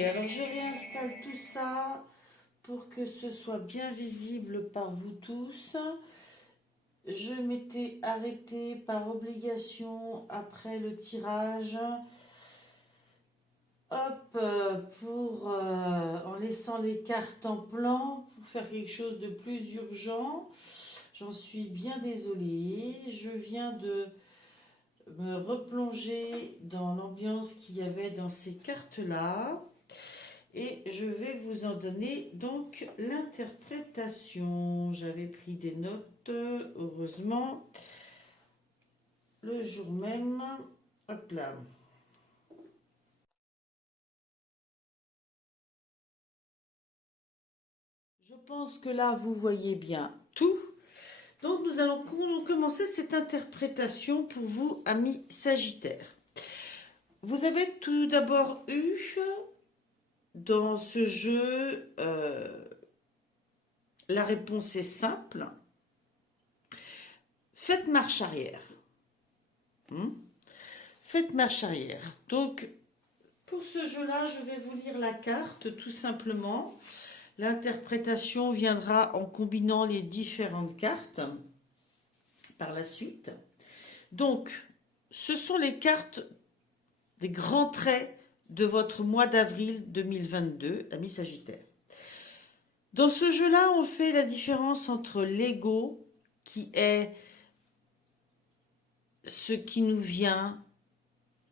alors je réinstalle tout ça pour que ce soit bien visible par vous tous. Je m'étais arrêtée par obligation après le tirage. Hop, en laissant les cartes en plan pour faire quelque chose de plus urgent. J'en suis bien désolée. Je viens de me replonger dans l'ambiance qu'il y avait dans ces cartes-là. Et je vais vous en donner donc l'interprétation. J'avais pris des notes, heureusement, le jour même. Hop là. Je pense que là, vous voyez bien tout. Donc, nous allons commencer cette interprétation pour vous, amis Sagittaires. Vous avez tout d'abord eu dans ce jeu, la réponse est simple. Faites marche arrière. Faites marche arrière. Donc, pour ce jeu-là, je vais vous lire la carte tout simplement. L'interprétation viendra en combinant les différentes cartes par la suite. Donc, ce sont les cartes des grands traits de votre mois d'avril 2022, amis Sagittaires. Dans ce jeu-là, on fait la différence entre l'ego, qui est ce qui nous vient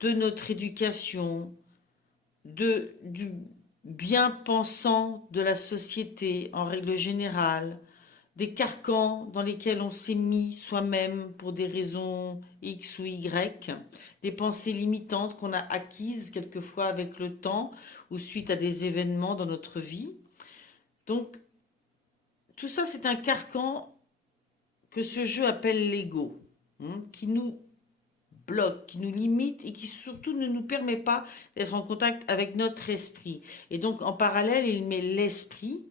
de notre éducation, du bien-pensant de la société en règle générale, des carcans dans lesquels on s'est mis soi-même pour des raisons X ou Y, des pensées limitantes qu'on a acquises quelquefois avec le temps ou suite à des événements dans notre vie. Donc, tout ça, c'est un carcan que ce jeu appelle l'ego, qui nous bloque, qui nous limite et qui surtout ne nous permet pas d'être en contact avec notre esprit. Et donc, en parallèle, il met l'esprit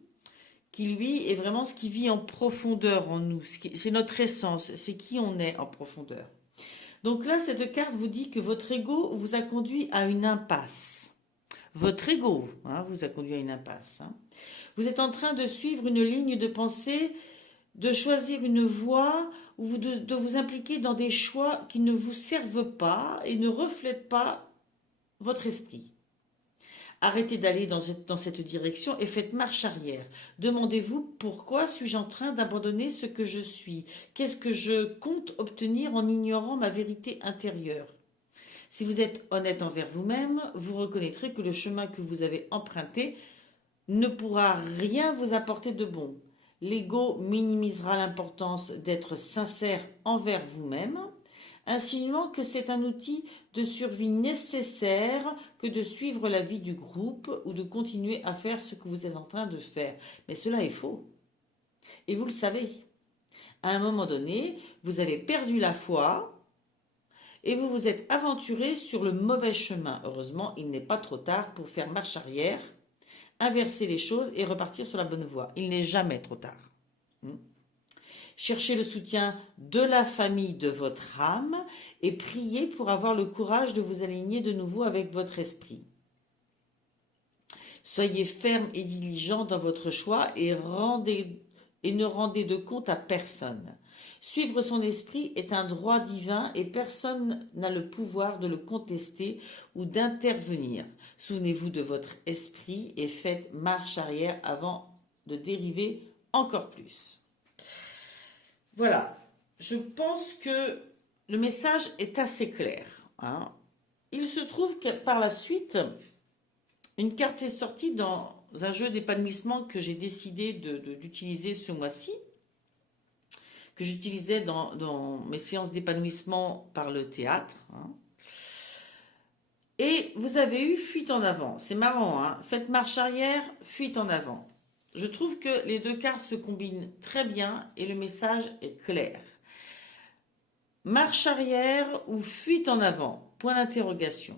qui, lui, est vraiment ce qui vit en profondeur en nous. C'est notre essence, c'est qui on est en profondeur. Donc là, cette carte vous dit que votre ego vous a conduit à une impasse. Votre ego vous a conduit à une impasse. Vous êtes en train de suivre une ligne de pensée, de choisir une voie ou de vous impliquer dans des choix qui ne vous servent pas et ne reflètent pas votre esprit. Arrêtez d'aller dans cette direction et faites marche arrière. Demandez-vous pourquoi suis-je en train d'abandonner ce que je suis? Qu'est-ce que je compte obtenir en ignorant ma vérité intérieure? Si vous êtes honnête envers vous-même, vous reconnaîtrez que le chemin que vous avez emprunté ne pourra rien vous apporter de bon. L'ego minimisera l'importance d'être sincère envers vous-même, insinuant que c'est un outil de survie nécessaire que de suivre la vie du groupe ou de continuer à faire ce que vous êtes en train de faire. Mais cela est faux. Et vous le savez. À un moment donné, vous avez perdu la foi et vous vous êtes aventuré sur le mauvais chemin. Heureusement, il n'est pas trop tard pour faire marche arrière, inverser les choses et repartir sur la bonne voie. Il n'est jamais trop tard. Cherchez le soutien de la famille de votre âme et priez pour avoir le courage de vous aligner de nouveau avec votre esprit. Soyez ferme et diligent dans votre choix et ne rendez de compte à personne. Suivre son esprit est un droit divin et personne n'a le pouvoir de le contester ou d'intervenir. Souvenez-vous de votre esprit et faites marche arrière avant de dériver encore plus. Voilà, je pense que le message est assez clair. Il se trouve que par la suite, une carte est sortie dans un jeu d'épanouissement que j'ai décidé d'utiliser ce mois-ci, que j'utilisais dans mes séances d'épanouissement par le théâtre. Et vous avez eu fuite en avant. C'est marrant, faites marche arrière, fuite en avant. Je trouve que les deux cartes se combinent très bien et le message est clair. Marche arrière ou fuite en avant? Point d'interrogation.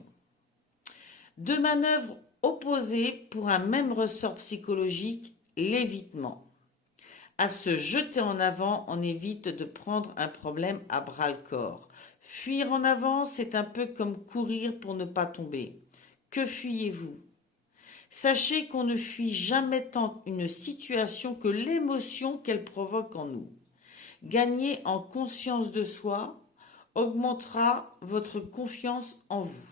Deux manœuvres opposées pour un même ressort psychologique, l'évitement. À se jeter en avant, on évite de prendre un problème à bras-le-corps. Fuir en avant, c'est un peu comme courir pour ne pas tomber. Que fuyez-vous? Sachez qu'on ne fuit jamais tant une situation que l'émotion qu'elle provoque en nous. Gagner en conscience de soi augmentera votre confiance en vous.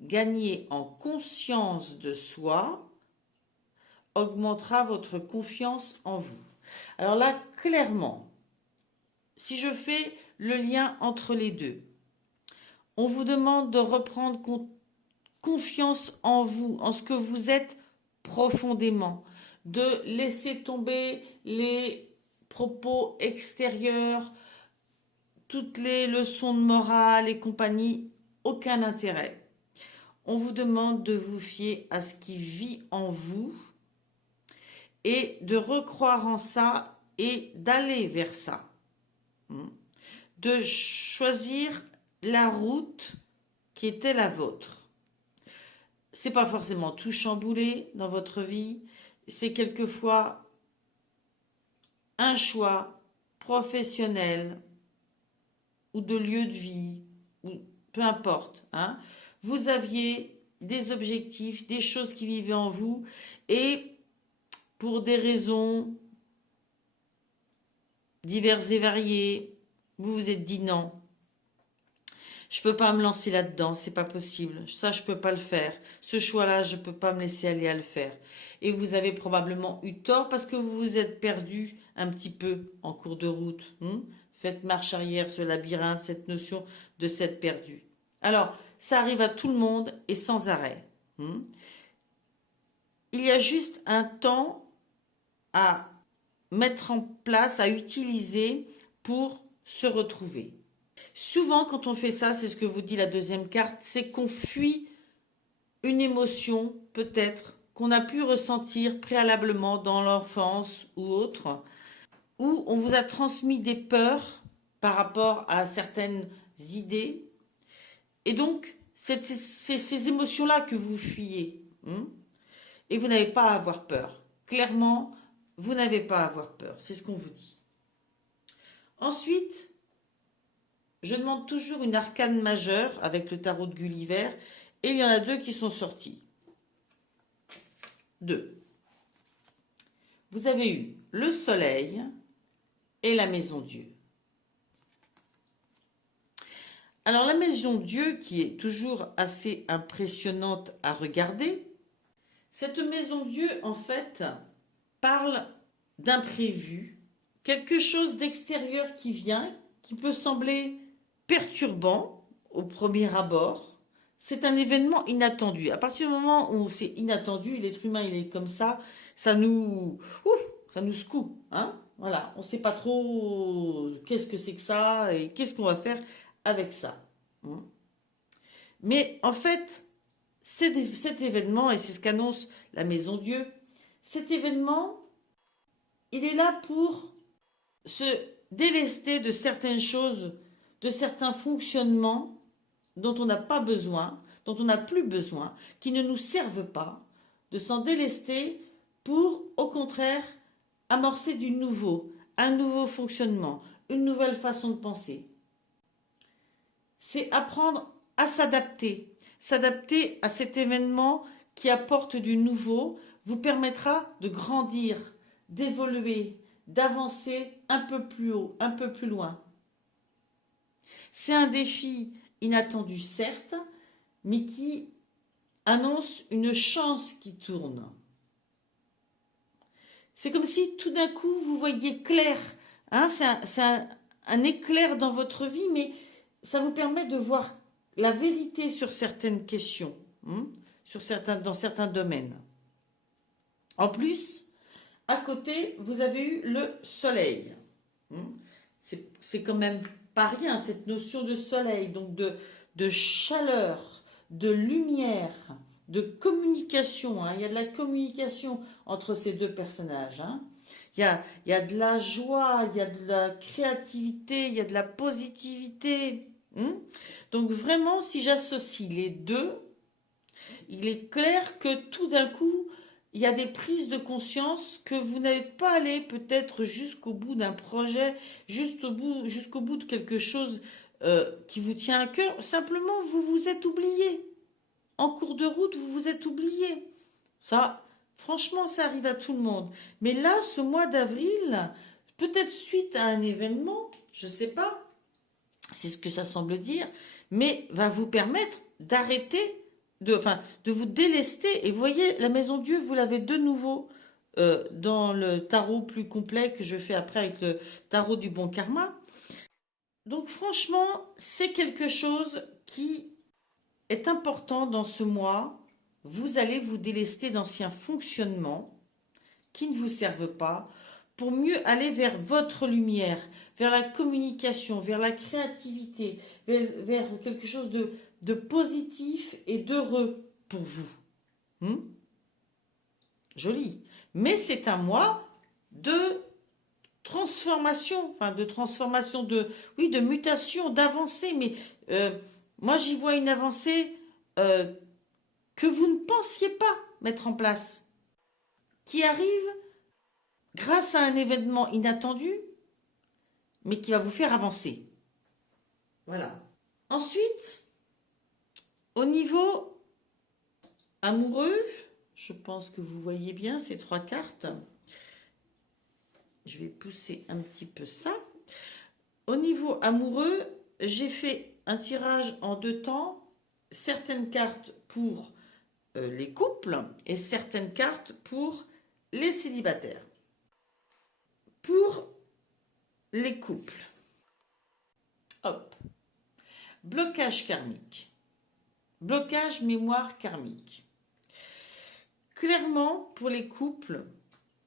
Gagner en conscience de soi augmentera votre confiance en vous. Alors là, clairement, si je fais le lien entre les deux, on vous demande de reprendre confiance en vous, en ce que vous êtes profondément, de laisser tomber les propos extérieurs, toutes les leçons de morale et compagnie, aucun intérêt. On vous demande de vous fier à ce qui vit en vous et de recroire en ça et d'aller vers ça. De choisir la route qui était la vôtre. C'est pas forcément tout chamboulé dans votre vie, c'est quelquefois un choix professionnel ou de lieu de vie, ou peu importe. Vous aviez des objectifs, des choses qui vivaient en vous, et pour des raisons diverses et variées, vous vous êtes dit non. Je ne peux pas me lancer là-dedans, c'est pas possible. Ça, je ne peux pas le faire. Ce choix-là, je ne peux pas me laisser aller à le faire. Et vous avez probablement eu tort parce que vous vous êtes perdu un petit peu en cours de route. Faites marche arrière, ce labyrinthe, cette notion de s'être perdu. Alors, ça arrive à tout le monde et sans arrêt. Il y a juste un temps à mettre en place, à utiliser pour se retrouver. Souvent, quand on fait ça, c'est ce que vous dit la deuxième carte, c'est qu'on fuit une émotion, peut-être, qu'on a pu ressentir préalablement dans l'enfance ou autre, où on vous a transmis des peurs par rapport à certaines idées. Et donc, c'est ces émotions-là que vous fuyez. Et vous n'avez pas à avoir peur. Clairement, vous n'avez pas à avoir peur. C'est ce qu'on vous dit. Ensuite, je demande toujours une arcane majeure avec le tarot de Gulliver. Et il y en a 2 qui sont sortis. 2. Vous avez eu le soleil et la maison Dieu. Alors la maison Dieu, qui est toujours assez impressionnante à regarder, cette maison Dieu, en fait, parle d'imprévu, quelque chose d'extérieur qui vient, qui peut sembler perturbant au premier abord. C'est un événement inattendu. À partir du moment où c'est inattendu, l'être humain il est comme ça nous secoue. Voilà, on ne sait pas trop qu'est-ce que c'est que ça et qu'est-ce qu'on va faire avec ça. Mais en fait, cet événement, et c'est ce qu'annonce la Maison Dieu, cet événement, il est là pour se délester de certaines choses, de certains fonctionnements dont on n'a pas besoin, dont on n'a plus besoin, qui ne nous servent pas, de s'en délester pour, au contraire, amorcer du nouveau, un nouveau fonctionnement, une nouvelle façon de penser. C'est apprendre à s'adapter. S'adapter à cet événement qui apporte du nouveau vous permettra de grandir, d'évoluer, d'avancer un peu plus haut, un peu plus loin. C'est un défi inattendu, certes, mais qui annonce une chance qui tourne. C'est comme si tout d'un coup vous voyez clair. C'est un éclair dans votre vie, mais ça vous permet de voir la vérité sur certaines questions, dans certains domaines. En plus, à côté, vous avez eu le soleil. C'est quand même pas rien, cette notion de soleil, donc de chaleur, de lumière, de communication. Il y a de la communication entre ces 2 personnages. Il y a de la joie, il y a de la créativité, il y a de la positivité. Donc vraiment, si j'associe les 2, il est clair que tout d'un coup, il y a des prises de conscience que vous n'êtes pas allé peut-être jusqu'au bout d'un projet, jusqu'au bout de quelque chose qui vous tient à cœur. Simplement, vous vous êtes oublié. En cours de route, vous vous êtes oublié. Ça, franchement, ça arrive à tout le monde. Mais là, ce mois d'avril, peut-être suite à un événement, je ne sais pas, c'est ce que ça semble dire, mais va vous permettre d'arrêter, de vous délester. Et vous voyez, la Maison Dieu, vous l'avez de nouveau dans le tarot plus complet que je fais après avec le tarot du bon karma. Donc franchement, c'est quelque chose qui est important dans ce mois. Vous allez vous délester d'anciens fonctionnements qui ne vous servent pas pour mieux aller vers votre lumière, vers la communication, vers la créativité, vers quelque chose de positif et d'heureux pour vous. Joli. Mais c'est un mois de transformation, oui, de mutation, d'avancée. Mais moi, j'y vois une avancée que vous ne pensiez pas mettre en place, qui arrive grâce à un événement inattendu, mais qui va vous faire avancer. Voilà. Ensuite, au niveau amoureux, je pense que vous voyez bien ces 3 cartes. Je vais pousser un petit peu ça. Au niveau amoureux, j'ai fait un tirage en 2 temps. Certaines cartes pour les couples et certaines cartes pour les célibataires. Pour les couples, hop, blocage karmique, blocage mémoire karmique. Clairement, pour les couples,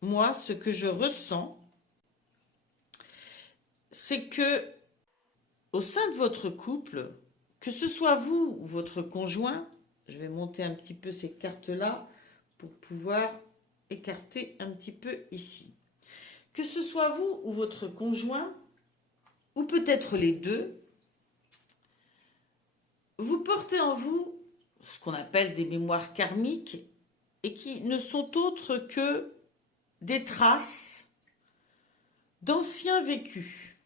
moi, ce que je ressens, c'est que au sein de votre couple, que ce soit vous ou votre conjoint, je vais monter un petit peu ces cartes-là pour pouvoir écarter un petit peu ici. Que ce soit vous ou votre conjoint, ou peut-être les deux, vous portez en vous ce qu'on appelle des mémoires karmiques et qui ne sont autres que des traces d'anciens vécus.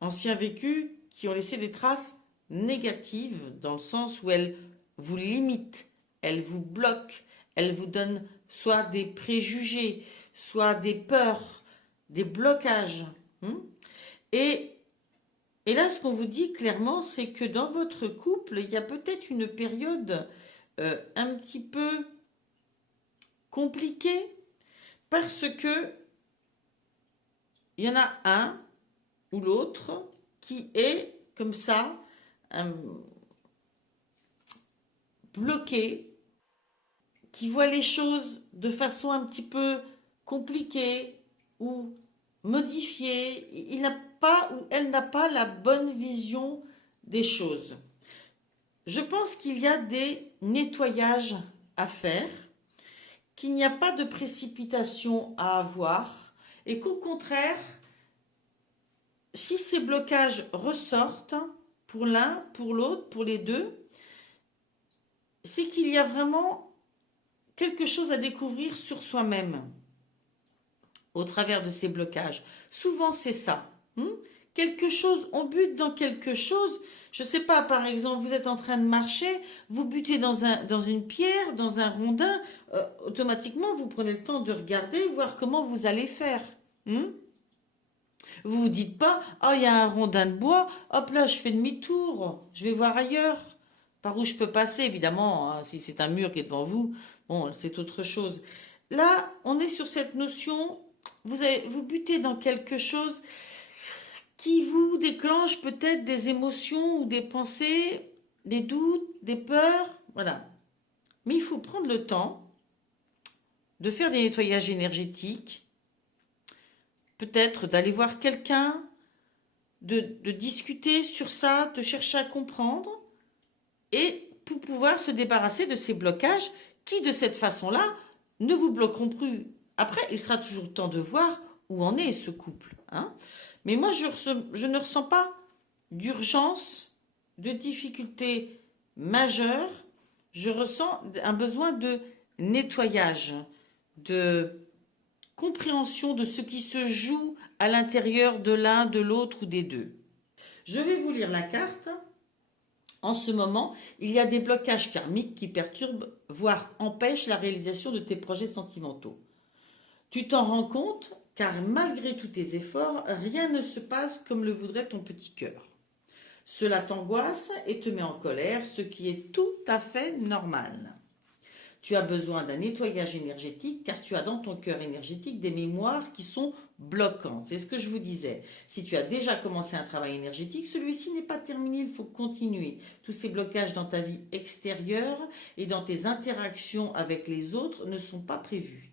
Anciens vécus qui ont laissé des traces négatives dans le sens où elles vous limitent, elles vous bloquent, elles vous donnent soit des préjugés, soit des peurs, des blocages. Et là, ce qu'on vous dit clairement, c'est que dans votre couple, il y a peut-être une période un petit peu compliquée parce que il y en a un ou l'autre qui est comme ça bloqué, qui voit les choses de façon un petit peu compliquée ou modifiée. Il n'a pas ou elle n'a pas la bonne vision des choses. Je pense qu'il y a des nettoyages à faire, qu'il n'y a pas de précipitation à avoir et qu'au contraire, si ces blocages ressortent pour l'un, pour l'autre, pour les deux, c'est qu'il y a vraiment quelque chose à découvrir sur soi-même au travers de ces blocages. Souvent, c'est ça. Quelque chose, on bute dans quelque chose. Je ne sais pas, par exemple, vous êtes en train de marcher, vous butez dans une pierre, dans un rondin, automatiquement, vous prenez le temps de regarder, voir comment vous allez faire. Vous vous dites pas, il y a un rondin de bois, hop là, je fais demi-tour, je vais voir ailleurs, par où je peux passer, évidemment, hein, si c'est un mur qui est devant vous, bon, c'est autre chose. Là, on est sur cette notion, vous butez dans quelque chose qui vous déclenche peut-être des émotions ou des pensées, des doutes, des peurs, voilà. Mais il faut prendre le temps de faire des nettoyages énergétiques, peut-être d'aller voir quelqu'un, de discuter sur ça, de chercher à comprendre, et pour pouvoir se débarrasser de ces blocages qui, de cette façon-là, ne vous bloqueront plus. Après, il sera toujours temps de voir où en est ce couple. Mais moi, je ne ressens pas d'urgence, de difficulté majeure. Je ressens un besoin de nettoyage, de compréhension de ce qui se joue à l'intérieur de l'un, de l'autre ou des deux. Je vais vous lire la carte En ce moment, il y a des blocages karmiques qui perturbent, voire empêchent la réalisation de tes projets sentimentaux. Tu t'en rends compte car malgré tous tes efforts, rien ne se passe comme le voudrait ton petit cœur. Cela t'angoisse et te met en colère, ce qui est tout à fait normal. Tu as besoin d'un nettoyage énergétique car tu as dans ton cœur énergétique des mémoires qui sont bloquantes. C'est ce que je vous disais. Si tu as déjà commencé un travail énergétique, celui-ci n'est pas terminé, il faut continuer. Tous ces blocages dans ta vie extérieure et dans tes interactions avec les autres ne sont pas prévus.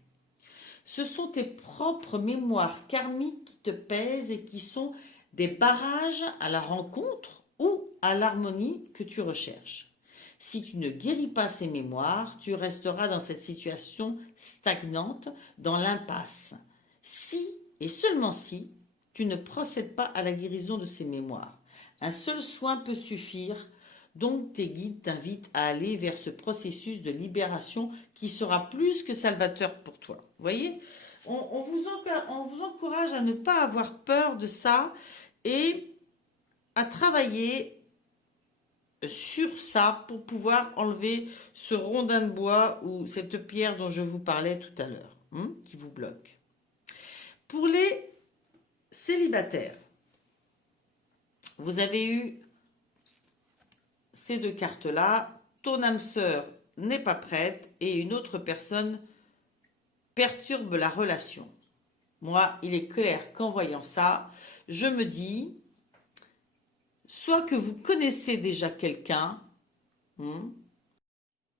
Ce sont tes propres mémoires karmiques qui te pèsent et qui sont des barrages à la rencontre ou à l'harmonie que tu recherches. Si tu ne guéris pas ces mémoires, tu resteras dans cette situation stagnante, dans l'impasse. Si, et seulement si, tu ne procèdes pas à la guérison de ces mémoires. Un seul soin peut suffire, donc tes guides t'invitent à aller vers ce processus de libération qui sera plus que salvateur pour toi. Vous voyez, on vous encourage à ne pas avoir peur de ça et à travailler sur ça pour pouvoir enlever ce rondin de bois ou cette pierre dont je vous parlais tout à l'heure, qui vous bloque. Pour les célibataires, vous avez eu ces deux cartes-là. Ton âme sœur n'est pas prête et une autre personne perturbe la relation. Moi, il est clair qu'en voyant ça, je me dis, soit que vous connaissez déjà quelqu'un,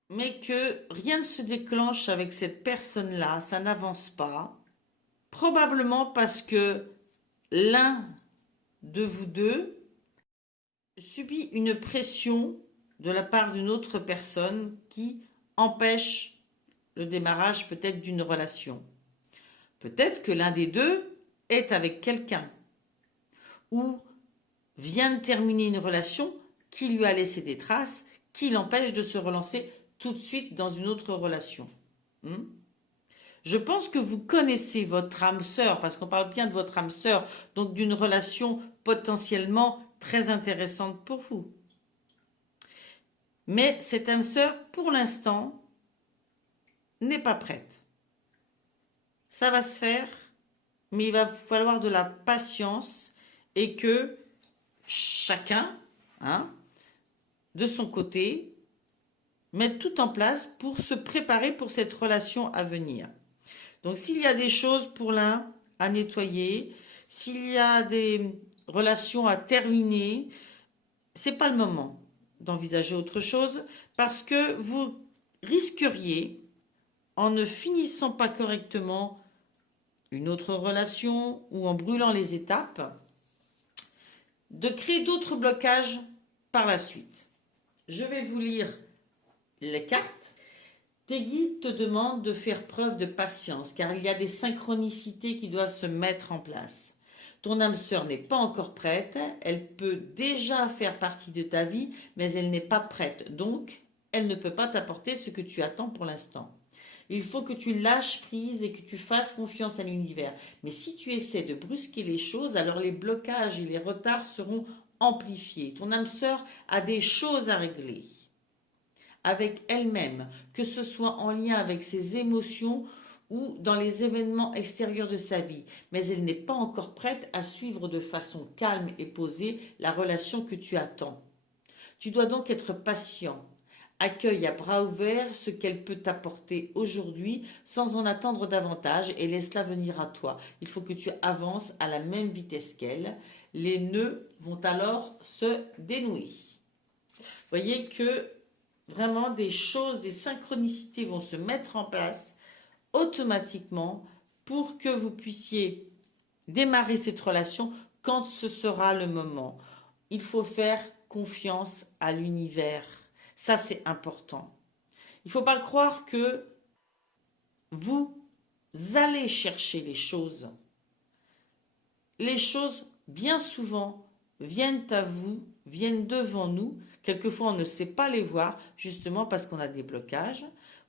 mais que rien ne se déclenche avec cette personne-là, ça n'avance pas, probablement parce que l'un de vous deux subit une pression de la part d'une autre personne qui empêche le démarrage peut-être d'une relation. Peut-être que l'un des deux est avec quelqu'un ou vient de terminer une relation qui lui a laissé des traces, qui l'empêche de se relancer tout de suite dans une autre relation. Je pense que vous connaissez votre âme sœur, parce qu'on parle bien de votre âme sœur, donc d'une relation potentiellement très intéressante pour vous. Mais cette âme sœur, pour l'instant, n'est pas prête. Ça va se faire, mais il va falloir de la patience et que chacun, de son côté, mette tout en place pour se préparer pour cette relation à venir. Donc s'il y a des choses pour l'un à nettoyer, s'il y a des relations à terminer, c'est pas le moment d'envisager autre chose parce que vous risqueriez, en ne finissant pas correctement une autre relation ou en brûlant les étapes, de créer d'autres blocages par la suite. Je vais vous lire les cartes. Tes guides te demandent de faire preuve de patience car il y a des synchronicités qui doivent se mettre en place. Ton âme sœur n'est pas encore prête, elle peut déjà faire partie de ta vie, mais elle n'est pas prête, donc elle ne peut pas t'apporter ce que tu attends pour l'instant. Il faut que tu lâches prise et que tu fasses confiance à l'univers. Mais si tu essaies de brusquer les choses, alors les blocages et les retards seront amplifiés. Ton âme sœur a des choses à régler avec elle-même, que ce soit en lien avec ses émotions ou dans les événements extérieurs de sa vie. Mais elle n'est pas encore prête à suivre de façon calme et posée la relation que tu attends. Tu dois donc être patient. Accueille à bras ouverts ce qu'elle peut t'apporter aujourd'hui sans en attendre davantage et laisse-la venir à toi. Il faut que tu avances à la même vitesse qu'elle. Les nœuds vont alors se dénouer. Voyez que vraiment des choses, des synchronicités vont se mettre en place automatiquement pour que vous puissiez démarrer cette relation quand ce sera le moment. Il faut faire confiance à l'univers. Ça, c'est important. Il ne faut pas croire que vous allez chercher les choses. Les choses, bien souvent, viennent à vous, viennent devant nous. Quelquefois, on ne sait pas les voir, justement parce qu'on a des blocages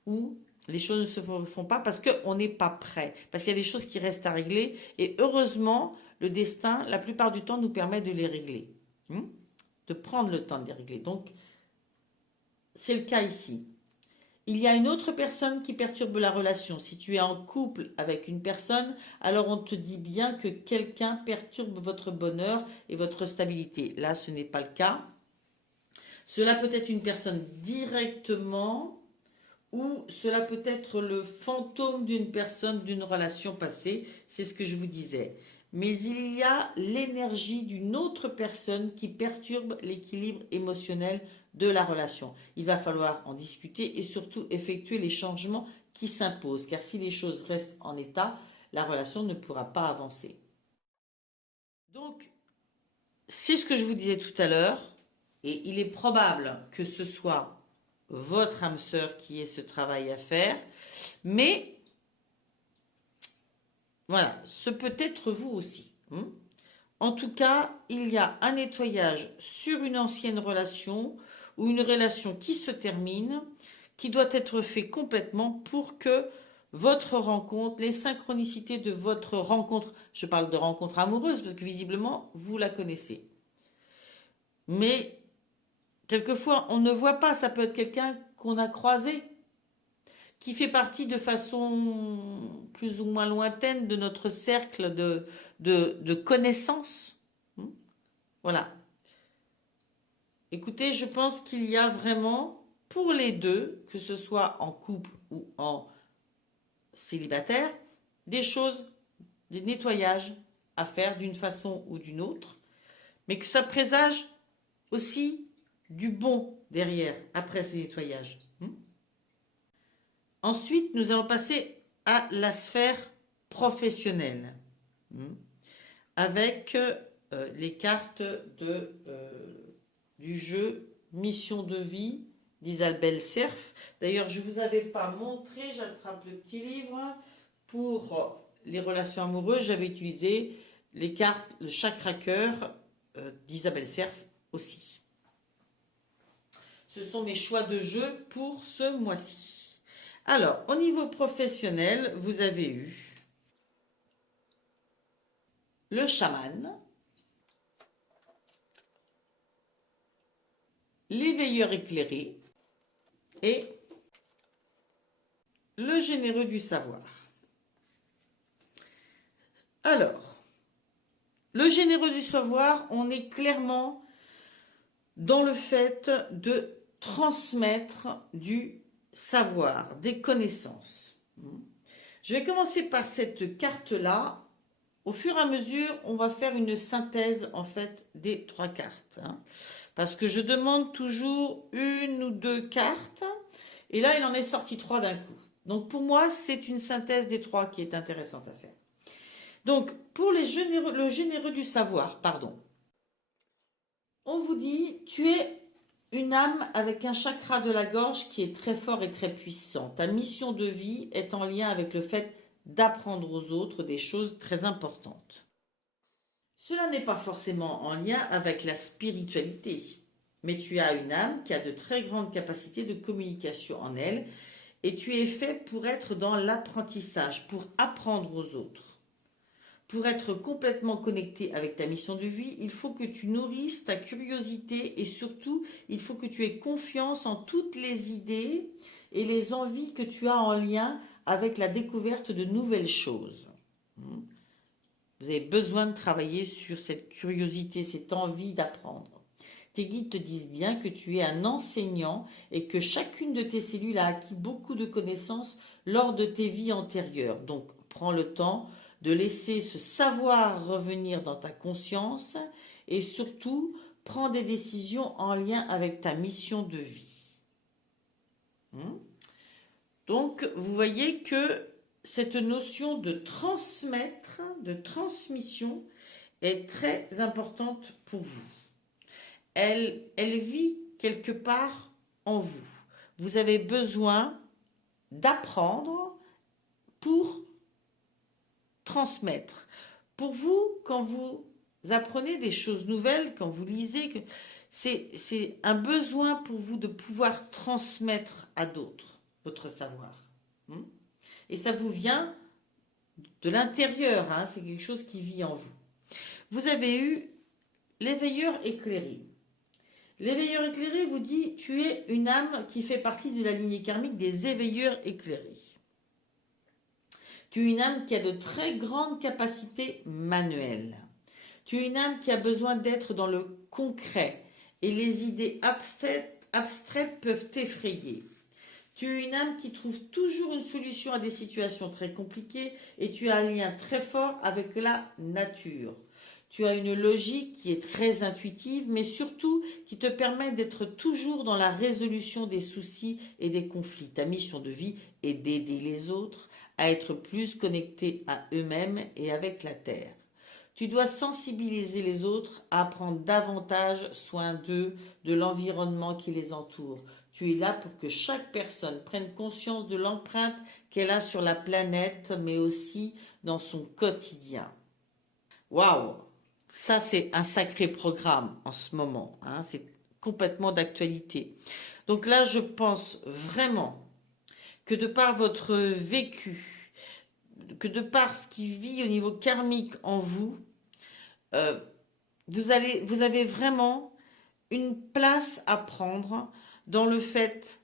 ou les choses ne se font pas parce qu'on n'est pas prêt, parce qu'il y a des choses qui restent à régler. Et heureusement, le destin, la plupart du temps, nous permet de les régler, de prendre le temps de les régler. Donc, c'est le cas ici. Il y a une autre personne qui perturbe la relation. Si tu es en couple avec une personne, alors on te dit bien que quelqu'un perturbe votre bonheur et votre stabilité. Là, ce n'est pas le cas. Cela peut être une personne directement ou cela peut être le fantôme d'une personne d'une relation passée. C'est ce que je vous disais. Mais il y a l'énergie d'une autre personne qui perturbe l'équilibre émotionnel de la relation. Il va falloir en discuter et surtout effectuer les changements qui s'imposent. Car si les choses restent en état, la relation ne pourra pas avancer. Donc, c'est ce que je vous disais tout à l'heure. Et il est probable que ce soit votre âme sœur qui ait ce travail à faire. Mais, voilà, ce peut être vous aussi. En tout cas, il y a un nettoyage sur une ancienne relation ou une relation qui se termine, qui doit être fait complètement pour que votre rencontre, les synchronicités de votre rencontre, je parle de rencontre amoureuse parce que visiblement, vous la connaissez. Mais quelquefois, on ne voit pas, ça peut être quelqu'un qu'on a croisé, qui fait partie de façon plus ou moins lointaine de notre cercle de connaissances. Voilà. Écoutez, je pense qu'il y a vraiment, pour les deux, que ce soit en couple ou en célibataire, des choses, des nettoyages à faire d'une façon ou d'une autre, mais que ça présage aussi du bon derrière, après ces nettoyages. Ensuite, nous allons passer à la sphère professionnelle, avec les cartes du jeu Mission de vie d'Isabelle Serf. D'ailleurs, je ne vous avais pas montré, j'attrape le petit livre, pour les relations amoureuses, j'avais utilisé les cartes, le chakra cœur d'Isabelle Serf aussi. Ce sont mes choix de jeu pour ce mois-ci. Alors, au niveau professionnel, vous avez eu le chaman, l'éveilleur éclairé et le généreux du savoir. Alors, le généreux du savoir, on est clairement dans le fait de transmettre du savoir, des connaissances. Je vais commencer par cette carte-là. Au fur et à mesure, on va faire une synthèse en fait des trois cartes. Parce que je demande toujours une ou deux cartes. Et là, il en est sorti trois d'un coup. Donc pour moi, c'est une synthèse des trois qui est intéressante à faire. Donc pour le généreux du savoir, pardon. On vous dit, tu es une âme avec un chakra de la gorge qui est très fort et très puissant. Ta mission de vie est en lien avec le fait d'apprendre aux autres des choses très importantes. Cela n'est pas forcément en lien avec la spiritualité, mais tu as une âme qui a de très grandes capacités de communication en elle et tu es fait pour être dans l'apprentissage, pour apprendre aux autres. Pour être complètement connecté avec ta mission de vie, il faut que tu nourrisses ta curiosité et surtout, il faut que tu aies confiance en toutes les idées et les envies que tu as en lien avec la découverte de nouvelles choses. Vous avez besoin de travailler sur cette curiosité, cette envie d'apprendre. Tes guides te disent bien que tu es un enseignant et que chacune de tes cellules a acquis beaucoup de connaissances lors de tes vies antérieures. Donc, prends le temps de laisser ce savoir revenir dans ta conscience et surtout, prends des décisions en lien avec ta mission de vie. Donc, vous voyez que cette notion de transmettre, de transmission, est très importante pour vous. Elle vit quelque part en vous. Vous avez besoin d'apprendre pour transmettre. Pour vous, quand vous apprenez des choses nouvelles, quand vous lisez, c'est un besoin pour vous de pouvoir transmettre à d'autres votre savoir. Et ça vous vient de l'intérieur, c'est quelque chose qui vit en vous. Vous avez eu l'éveilleur éclairé. L'éveilleur éclairé vous dit, tu es une âme qui fait partie de la lignée karmique des éveilleurs éclairés. Tu es une âme qui a de très grandes capacités manuelles. Tu es une âme qui a besoin d'être dans le concret et les idées abstraites peuvent t'effrayer. Tu es une âme qui trouve toujours une solution à des situations très compliquées et tu as un lien très fort avec la nature. Tu as une logique qui est très intuitive, mais surtout qui te permet d'être toujours dans la résolution des soucis et des conflits. Ta mission de vie est d'aider les autres à être plus connectés à eux-mêmes et avec la Terre. Tu dois sensibiliser les autres à prendre davantage soin d'eux, de l'environnement qui les entoure. Tu es là pour que chaque personne prenne conscience de l'empreinte qu'elle a sur la planète, mais aussi dans son quotidien. Waouh! Ça, c'est un sacré programme en ce moment, hein, c'est complètement d'actualité. Donc là, je pense vraiment que de par votre vécu, que de par ce qui vit au niveau karmique en vous, euh, vous avez vraiment une place à prendre dans le fait,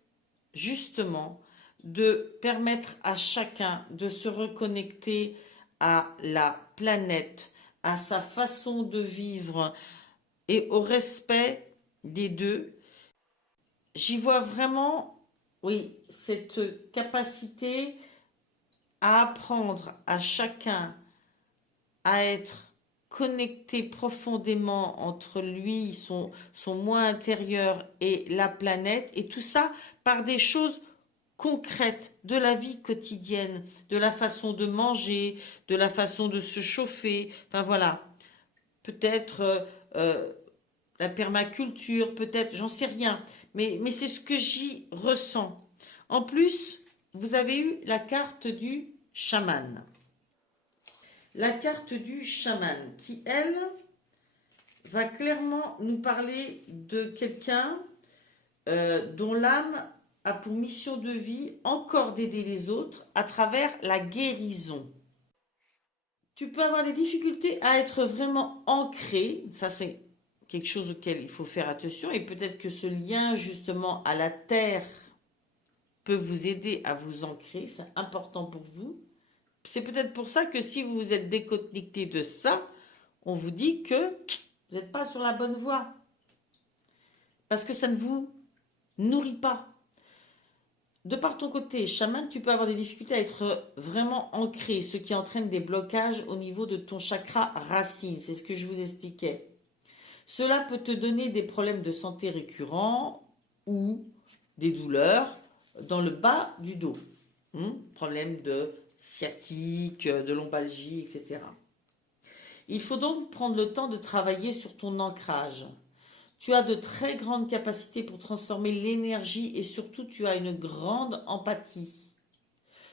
justement, de permettre à chacun de se reconnecter à la planète, à sa façon de vivre et au respect des deux. J'y vois vraiment, oui, cette capacité à apprendre à chacun à être connecté profondément entre lui, son moi intérieur et la planète, et tout ça par des choses concrètes de la vie quotidienne, de la façon de manger, de la façon de se chauffer, enfin voilà, peut-être la permaculture, peut-être, j'en sais rien, mais c'est ce que j'y ressens. En plus, vous avez eu la carte du chaman. La carte du chaman qui, elle, va clairement nous parler de quelqu'un dont l'âme a pour mission de vie encore d'aider les autres à travers la guérison. Tu peux avoir des difficultés à être vraiment ancré, ça c'est quelque chose auquel il faut faire attention, et peut-être que ce lien justement à la terre peut vous aider à vous ancrer, c'est important pour vous. C'est peut-être pour ça que si vous vous êtes déconnecté de ça, on vous dit que vous n'êtes pas sur la bonne voie. Parce que ça ne vous nourrit pas. De par ton côté, chaman, tu peux avoir des difficultés à être vraiment ancré, ce qui entraîne des blocages au niveau de ton chakra racine. C'est ce que je vous expliquais. Cela peut te donner des problèmes de santé récurrents ou des douleurs dans le bas du dos. Problèmes de sciatique, de lombalgie, etc. Il faut donc prendre le temps de travailler sur ton ancrage. Tu as de très grandes capacités pour transformer l'énergie et surtout tu as une grande empathie.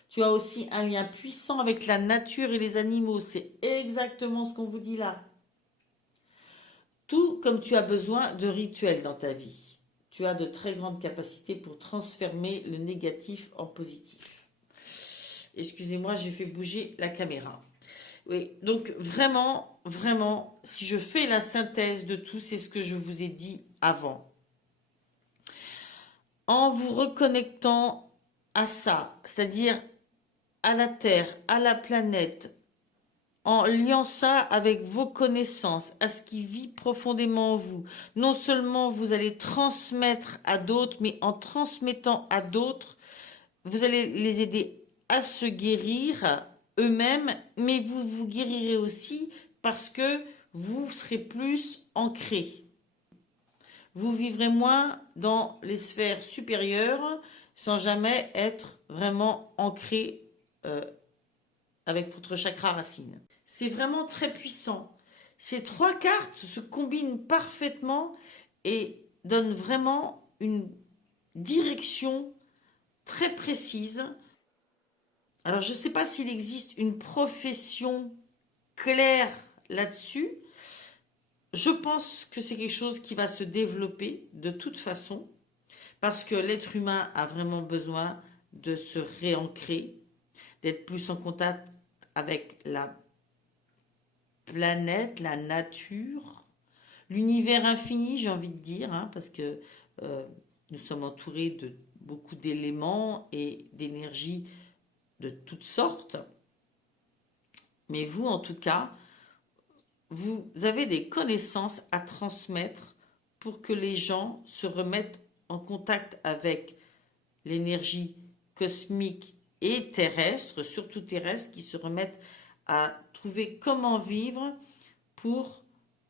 Tu as aussi un lien puissant avec la nature et les animaux. C'est exactement ce qu'on vous dit là. Tout comme tu as besoin de rituels dans ta vie. Tu as de très grandes capacités pour transformer le négatif en positif. Excusez-moi, j'ai fait bouger la caméra. Oui, donc vraiment, vraiment, si je fais la synthèse de tout, c'est ce que je vous ai dit avant. En vous reconnectant à ça, c'est-à-dire à la Terre, à la planète, en liant ça avec vos connaissances, à ce qui vit profondément en vous, non seulement vous allez transmettre à d'autres, mais en transmettant à d'autres, vous allez les aider à se guérir eux-mêmes, mais vous vous guérirez aussi parce que vous serez plus ancré. Vous vivrez moins dans les sphères supérieures sans jamais être vraiment ancré avec votre chakra racine. C'est vraiment très puissant. Ces trois cartes se combinent parfaitement et donnent vraiment une direction très précise. Alors, je ne sais pas s'il existe une profession claire là-dessus. Je pense que c'est quelque chose qui va se développer de toute façon, parce que l'être humain a vraiment besoin de se réancrer, d'être plus en contact avec la planète, la nature, l'univers infini, j'ai envie de dire, hein, parce que nous sommes entourés de beaucoup d'éléments et d'énergie de toutes sortes. Mais vous, en tout cas, vous avez des connaissances à transmettre pour que les gens se remettent en contact avec l'énergie cosmique et terrestre, surtout terrestre, qui se remettent à trouver comment vivre pour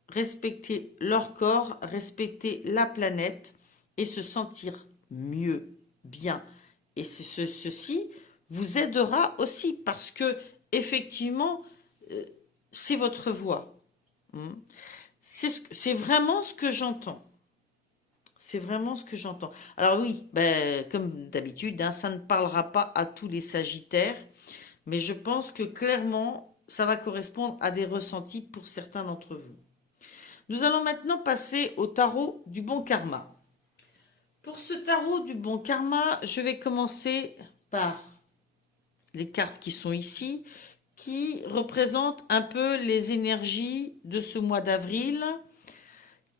respecter leur corps, respecter la planète et se sentir mieux, bien. Et ceci vous aidera aussi parce que effectivement, c'est votre voix. C'est vraiment ce que j'entends. C'est vraiment ce que j'entends. Alors oui, ben, comme d'habitude, hein, ça ne parlera pas à tous les Sagittaires, mais je pense que clairement, ça va correspondre à des ressentis pour certains d'entre vous. Nous allons maintenant passer au tarot du bon karma. Pour ce tarot du bon karma, je vais commencer par les cartes qui sont ici, qui représentent un peu les énergies de ce mois d'avril,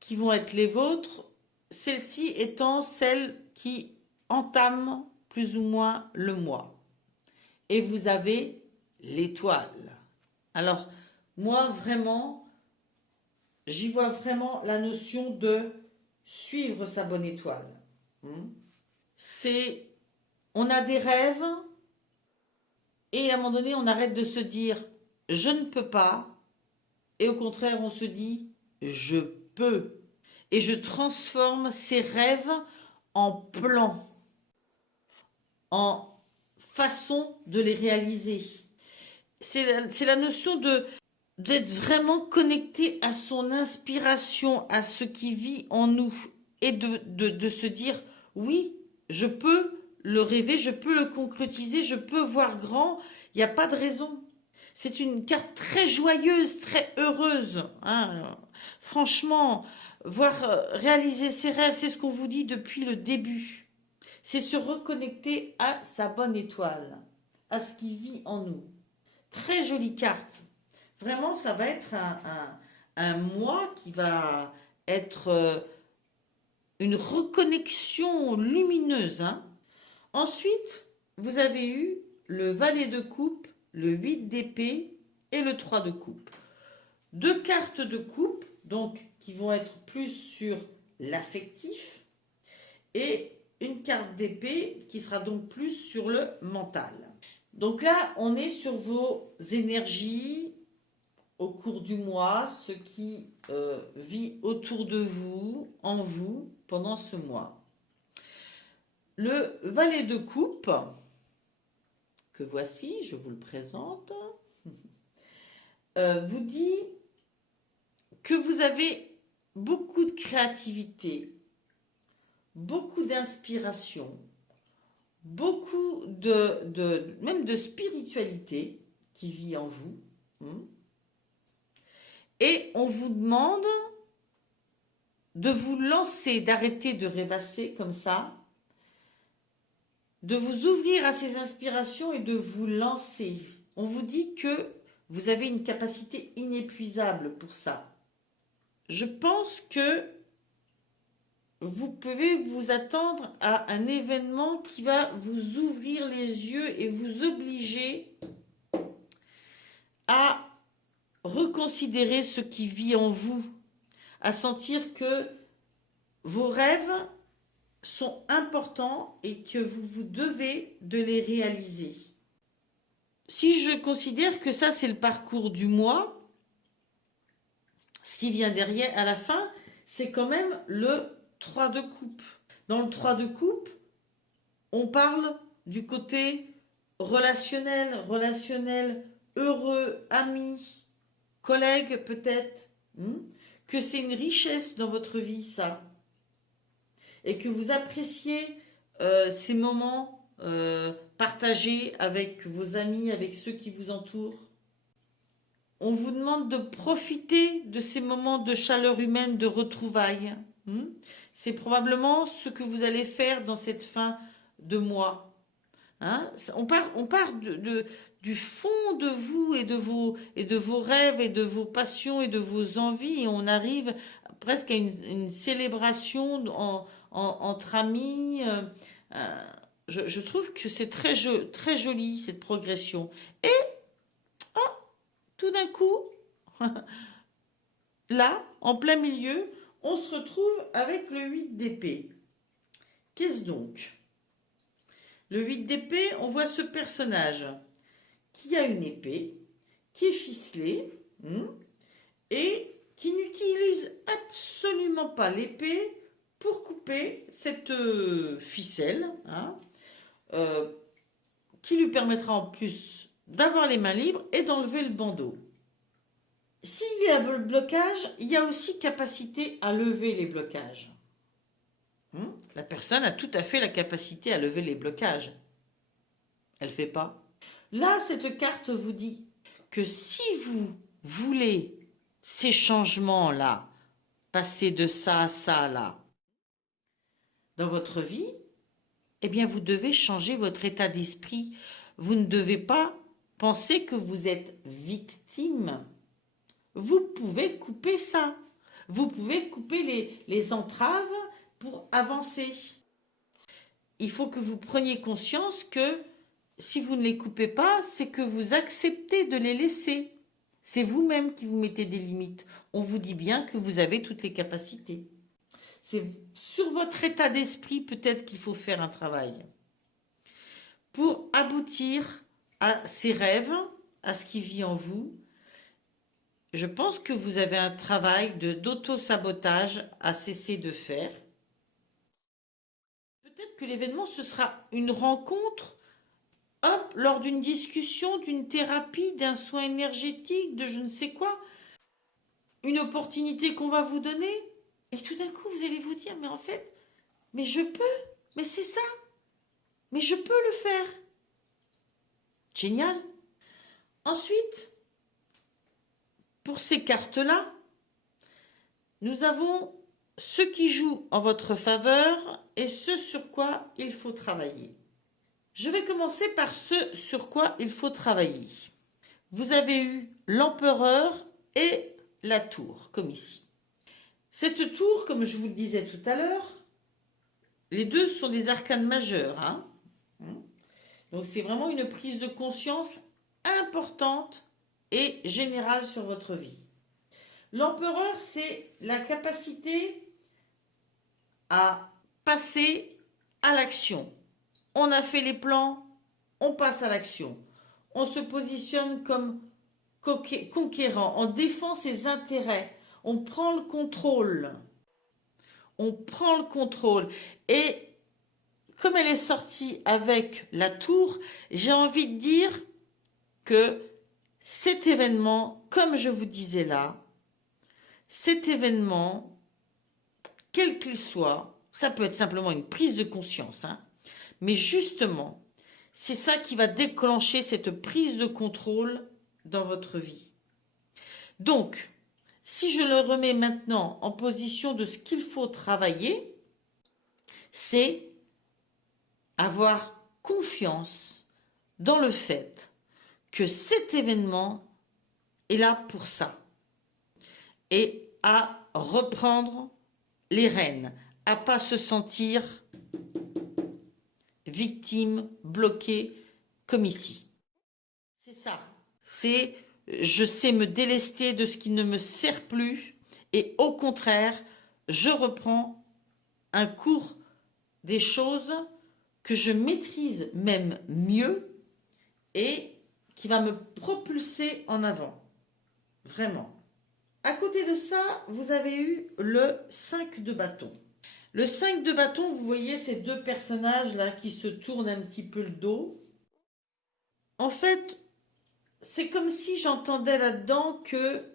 qui vont être les vôtres, celle-ci étant celle qui entame plus ou moins le mois. Et vous avez l'étoile. Alors, moi, vraiment, j'y vois vraiment la notion de suivre sa bonne étoile. C'est, on a des rêves et à un moment donné, on arrête de se dire « je ne peux pas » et au contraire, on se dit « je peux ». Et je transforme ces rêves en plans, en façon de les réaliser. C'est la notion d'être vraiment connecté à son inspiration, à ce qui vit en nous, et de se dire, oui, je peux le rêver, je peux le concrétiser, je peux voir grand, il n'y a pas de raison. C'est une carte très joyeuse, très heureuse. Hein. Franchement, voir réaliser ses rêves, c'est ce qu'on vous dit depuis le début. C'est se reconnecter à sa bonne étoile, à ce qui vit en nous. Très jolie carte. Vraiment, ça va être un mois qui va être une reconnexion lumineuse. Hein. Ensuite, vous avez eu le valet de coupe, le 8 d'épée et le 3 de coupe. Deux cartes de coupe, donc qui vont être plus sur l'affectif, et une carte d'épée qui sera donc plus sur le mental. Donc là, on est sur vos énergies au cours du mois, ce qui vit autour de vous, en vous, pendant ce mois. Le valet de coupe, que voici, je vous le présente, vous dit que vous avez beaucoup de créativité, beaucoup d'inspiration, beaucoup même de spiritualité qui vit en vous. Et on vous demande de vous lancer, d'arrêter de rêvasser comme ça, de vous ouvrir à ces inspirations et de vous lancer. On vous dit que vous avez une capacité inépuisable pour ça. Je pense que vous pouvez vous attendre à un événement qui va vous ouvrir les yeux et vous obliger à reconsidérer ce qui vit en vous, à sentir que vos rêves sont importants et que vous devez de les réaliser. Si je considère que ça c'est le parcours du mois, ce qui vient derrière à la fin, c'est quand même le 3 de coupe. Dans le 3 de coupe, on parle du côté relationnel, heureux, ami, collègue peut-être, que c'est une richesse dans votre vie, ça. Et que vous appréciez ces moments partagés avec vos amis, avec ceux qui vous entourent. On vous demande de profiter de ces moments de chaleur humaine, de retrouvailles. C'est probablement ce que vous allez faire dans cette fin de mois. Hein? On part du fond de vous et de vos rêves et de vos passions et de vos envies et on arrive presque à une célébration entre amis. Je trouve que c'est très joli cette progression. Et tout d'un coup, là, en plein milieu, on se retrouve avec le 8 d'épée. Qu'est-ce donc? Le 8 d'épée, on voit ce personnage qui a une épée, qui est ficelée, et qui n'utilise absolument pas l'épée pour couper cette ficelle, qui lui permettra en plus d'avoir les mains libres et d'enlever le bandeau. S'il y a le blocage, il y a aussi capacité à lever les blocages. La personne a tout à fait la capacité à lever les blocages. Elle ne fait pas. Là, cette carte vous dit que si vous voulez ces changements-là, passer de ça à ça là, dans votre vie, eh bien vous devez changer votre état d'esprit. Vous ne devez pas penser que vous êtes victime. Vous pouvez couper ça. Vous pouvez couper les entraves pour avancer. Il faut que vous preniez conscience que si vous ne les coupez pas, c'est que vous acceptez de les laisser. C'est vous-même qui vous mettez des limites. On vous dit bien que vous avez toutes les capacités. C'est sur votre état d'esprit peut-être qu'il faut faire un travail pour aboutir à ces rêves, à ce qui vit en vous. Je pense que vous avez un travail d'auto-sabotage à cesser de faire. Peut-être que l'événement, ce sera une rencontre, lors d'une discussion, d'une thérapie, d'un soin énergétique, de je ne sais quoi. Une opportunité qu'on va vous donner. Et tout d'un coup, vous allez vous dire, mais en fait, mais je peux, mais c'est ça, mais je peux le faire. Génial. Ensuite, pour ces cartes-là, nous avons ce qui joue en votre faveur et ce sur quoi il faut travailler. Je vais commencer par ce sur quoi il faut travailler. Vous avez eu l'empereur et la tour, comme ici. Cette tour, comme je vous le disais tout à l'heure, les deux sont des arcanes majeurs. Donc c'est vraiment une prise de conscience importante et générale sur votre vie. L'empereur, c'est la capacité à passer à l'action. On a fait les plans, on passe à l'action. On se positionne comme conquérant, on défend ses intérêts, on prend le contrôle. On prend le contrôle. Et comme elle est sortie avec la tour, j'ai envie de dire que cet événement, comme je vous disais là, cet événement, quel qu'il soit, ça peut être simplement une prise de conscience, mais justement, c'est ça qui va déclencher cette prise de contrôle dans votre vie. Donc, si je le remets maintenant en position de ce qu'il faut travailler, c'est avoir confiance dans le fait que cet événement est là pour ça et à reprendre les rênes, à pas se sentir victime, bloqué comme ici. C'est ça. C'est je sais me délester de ce qui ne me sert plus et au contraire, je reprends un cours des choses que je maîtrise même mieux et qui va me propulser en avant. Vraiment. À côté de ça, vous avez eu le 5 de bâton. Le 5 de bâton, vous voyez ces deux personnages-là qui se tournent un petit peu le dos. En fait, c'est comme si j'entendais là-dedans que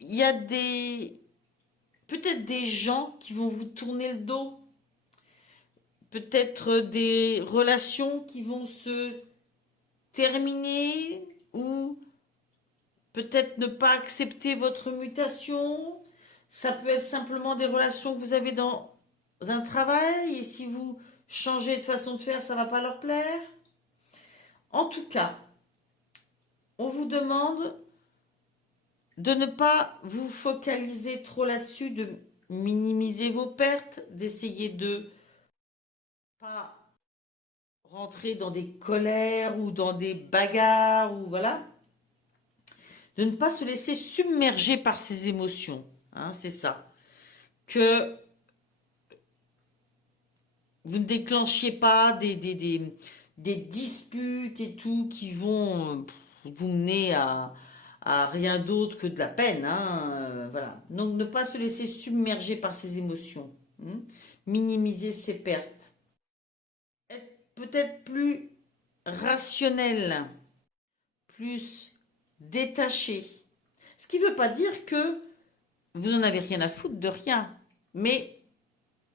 il y a peut-être des gens qui vont vous tourner le dos, peut-être des relations qui vont se terminer ou peut-être ne pas accepter votre mutation. Ça peut être simplement des relations que vous avez dans un travail et si vous changez de façon de faire, ça ne va pas leur plaire. En tout cas, on vous demande de ne pas vous focaliser trop là-dessus, de minimiser vos pertes, d'essayer de pas rentrer dans des colères ou dans des bagarres ou voilà, de ne pas se laisser submerger par ses émotions, hein, c'est ça. Que vous ne déclenchiez pas des disputes et tout qui vont vous mener à rien d'autre que de la peine, hein, voilà. Donc ne pas se laisser submerger par ses émotions, hein. Minimiser ses pertes. Être peut-être plus rationnel, plus détaché. Ce qui ne veut pas dire que vous n'en avez rien à foutre de rien, mais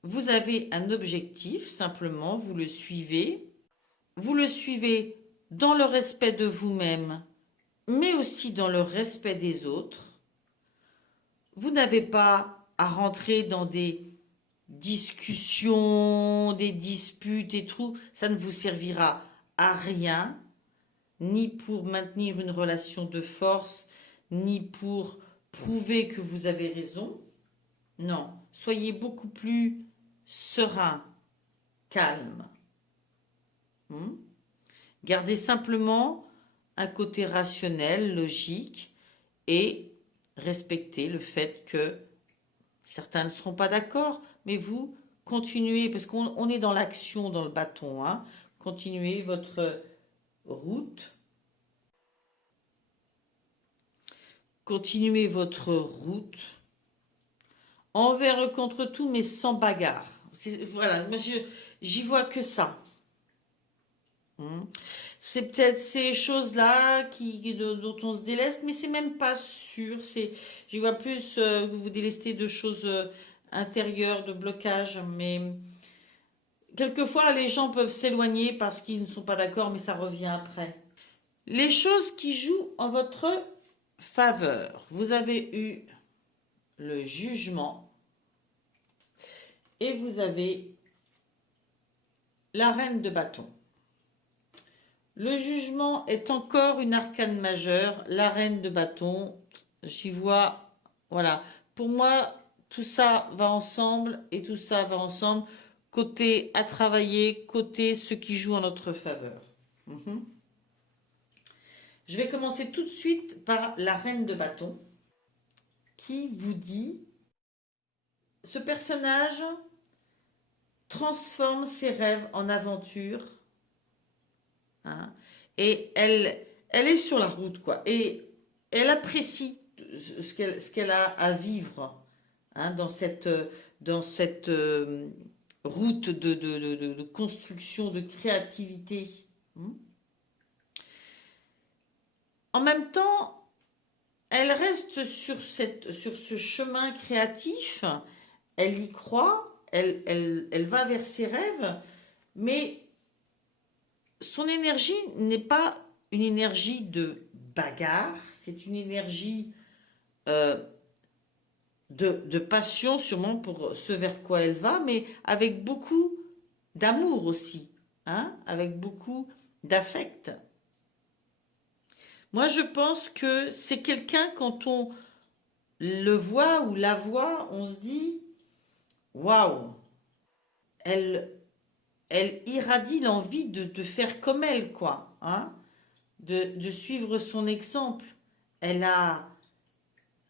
vous avez un objectif, simplement, vous le suivez dans le respect de vous-même, mais aussi dans le respect des autres. Vous n'avez pas à rentrer dans des discussions, des disputes et tout, ça ne vous servira à rien, ni pour maintenir une relation de force, ni pour prouver que vous avez raison. Non, soyez beaucoup plus serein, calme. Gardez simplement un côté rationnel, logique, et respectez le fait que certains ne seront pas d'accord, mais vous continuez, parce qu'on est dans l'action, dans le bâton, hein, continuez votre route. Continuez votre route envers contre tout, mais sans bagarre. Voilà, moi j'y vois que ça. C'est peut-être ces choses-là dont on se déleste, mais c'est même pas sûr. J'y vois plus que vous délestez de choses intérieures, de blocage, mais quelquefois les gens peuvent s'éloigner parce qu'ils ne sont pas d'accord, mais ça revient après. Les choses qui jouent en votre faveur. Vous avez eu le jugement et vous avez la reine de bâton. Le jugement est encore une arcane majeure. La reine de bâton, j'y vois, voilà. Pour moi, tout ça va ensemble et tout ça va ensemble. Côté à travailler, côté ce qui joue en notre faveur. Je vais commencer tout de suite par la reine de bâton qui vous dit, ce personnage transforme ses rêves en aventure, hein, et elle est sur la route, quoi, et elle apprécie ce qu'elle a à vivre, hein, dans cette route de construction, de créativité. En même temps, elle reste sur ce chemin créatif, elle y croit, elle va vers ses rêves, mais son énergie n'est pas une énergie de bagarre, c'est une énergie de passion sûrement pour ce vers quoi elle va, mais avec beaucoup d'amour aussi, hein, avec beaucoup d'affect. Moi, je pense que c'est quelqu'un, quand on le voit ou la voit, on se dit waouh, elle irradie l'envie de faire comme elle, quoi, hein, de suivre son exemple. Elle a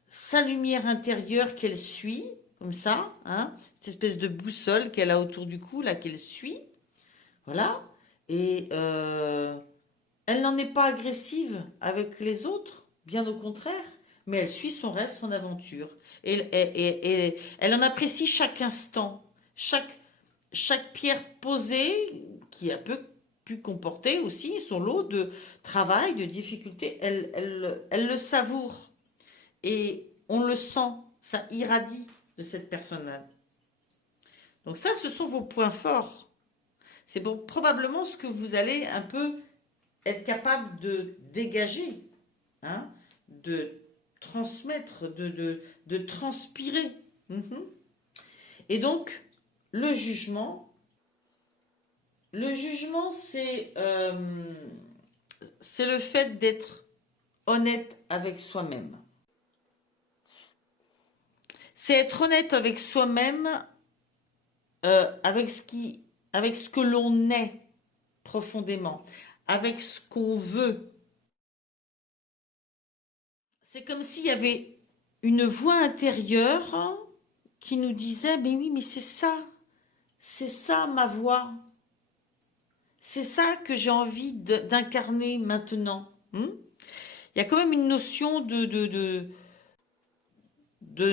sa lumière intérieure qu'elle suit, comme ça, hein, cette espèce de boussole qu'elle a autour du cou, là, qu'elle suit, voilà, et elle n'en est pas agressive avec les autres, bien au contraire, mais elle suit son rêve, son aventure, et elle en apprécie chaque instant, chaque pierre posée, qui a pu comporter aussi son lot de travail, de difficultés, elle le savoure. Et on le sent, ça irradie de cette personne-là. Donc ça, ce sont vos points forts. C'est probablement ce que vous allez un peu être capable de dégager, hein, de transmettre, de transpirer. Et donc, le jugement, c'est le fait d'être honnête avec soi-même. c'est être honnête avec soi-même, avec avec ce que l'on est profondément, avec ce qu'on veut. C'est comme s'il y avait une voix intérieure qui nous disait, mais oui, mais c'est ça ma voix, c'est ça que j'ai envie d'incarner maintenant. Il y a quand même une notion de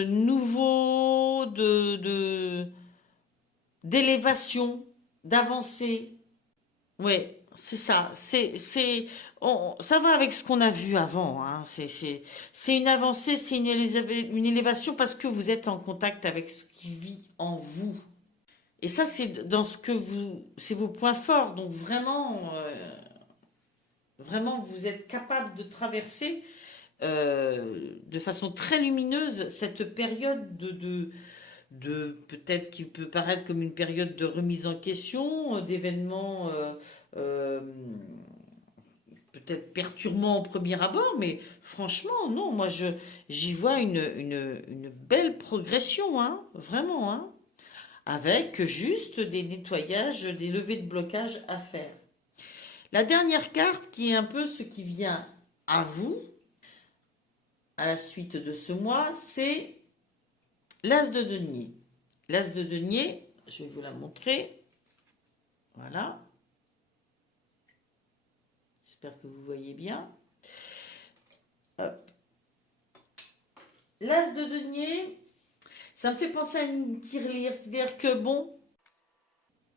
nouveau, d'élévation, d'avancée. Ouais, c'est ça. Ça va avec ce qu'on a vu avant, hein. C'est une avancée, c'est une élévation parce que vous êtes en contact avec ce qui vit en vous. Et ça, c'est dans ce que c'est vos points forts. Donc vraiment, vous êtes capable de traverser de façon très lumineuse cette période de peut-être qui peut paraître comme une période de remise en question, d'événements euh, peut-être perturbants au premier abord, mais franchement, non, moi j'y vois une belle progression, hein, vraiment, hein, avec juste des nettoyages, des levées de blocage à faire. La dernière carte qui est un peu ce qui vient à vous à la suite de ce mois, c'est l'As de denier. L'As de denier, je vais vous la montrer. Voilà. J'espère que vous voyez bien. L'As de denier, ça me fait penser à une tirelire. C'est-à-dire que, bon,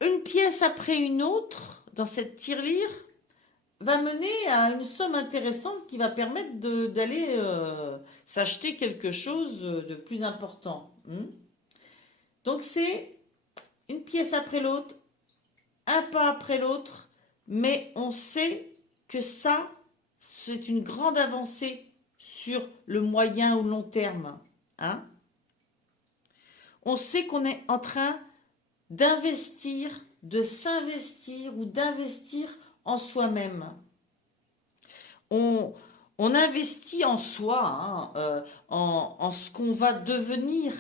une pièce après une autre dans cette tirelire va mener à une somme intéressante qui va permettre d'aller s'acheter quelque chose de plus important. Donc c'est une pièce après l'autre, un pas après l'autre, mais on sait que ça, c'est une grande avancée sur le moyen ou long terme. Hein. On sait qu'on est en train d'investir, de s'investir ou d'investir en soi-même. On investit en soi, hein, en ce qu'on va devenir,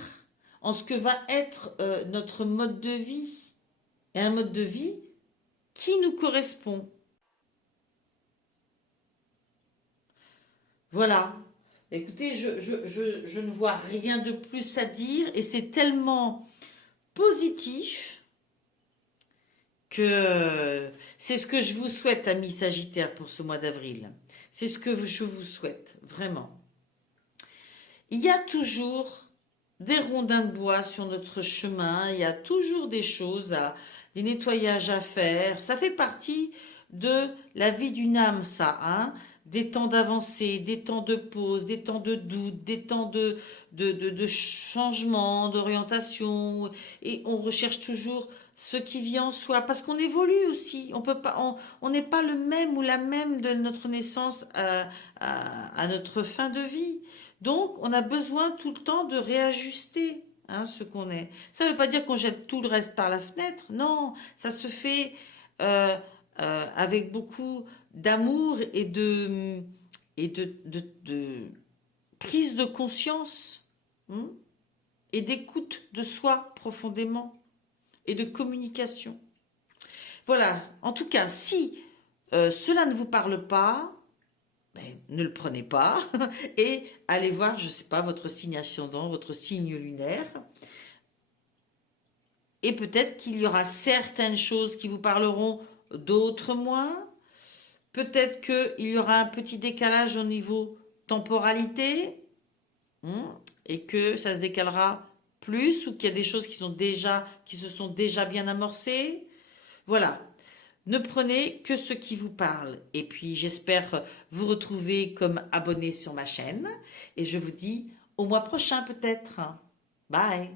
en ce que va être notre mode de vie. Et un mode de vie qui nous correspond. Voilà. Écoutez, je ne vois rien de plus à dire et c'est tellement positif que c'est ce que je vous souhaite, amis Sagittaires, pour ce mois d'avril. C'est ce que je vous souhaite, vraiment. Il y a toujours des rondins de bois sur notre chemin, il y a toujours des choses, des nettoyages à faire. Ça fait partie de la vie d'une âme, ça, hein. Des temps d'avancée, des temps de pause, des temps de doute, des temps de changement, d'orientation. Et on recherche toujours ce qui vient en soi, parce qu'on évolue aussi. On n'est pas le même ou la même de notre naissance à notre fin de vie. Donc, on a besoin tout le temps de réajuster, hein, ce qu'on est. Ça ne veut pas dire qu'on jette tout le reste par la fenêtre. Non, ça se fait avec beaucoup d'amour et de prise de conscience, hein, et d'écoute de soi profondément et de communication. Voilà, en tout cas, si cela ne vous parle pas, ben, ne le prenez pas et allez voir, je ne sais pas, votre signe ascendant, votre signe lunaire. Et peut-être qu'il y aura certaines choses qui vous parleront, d'autres moins. Peut-être qu'il y aura un petit décalage au niveau temporalité, et que ça se décalera plus, ou qu'il y a des choses qui se sont déjà bien amorcées. Voilà. Ne prenez que ce qui vous parle. Et puis, j'espère vous retrouver comme abonné sur ma chaîne. Et je vous dis au mois prochain peut-être. Bye.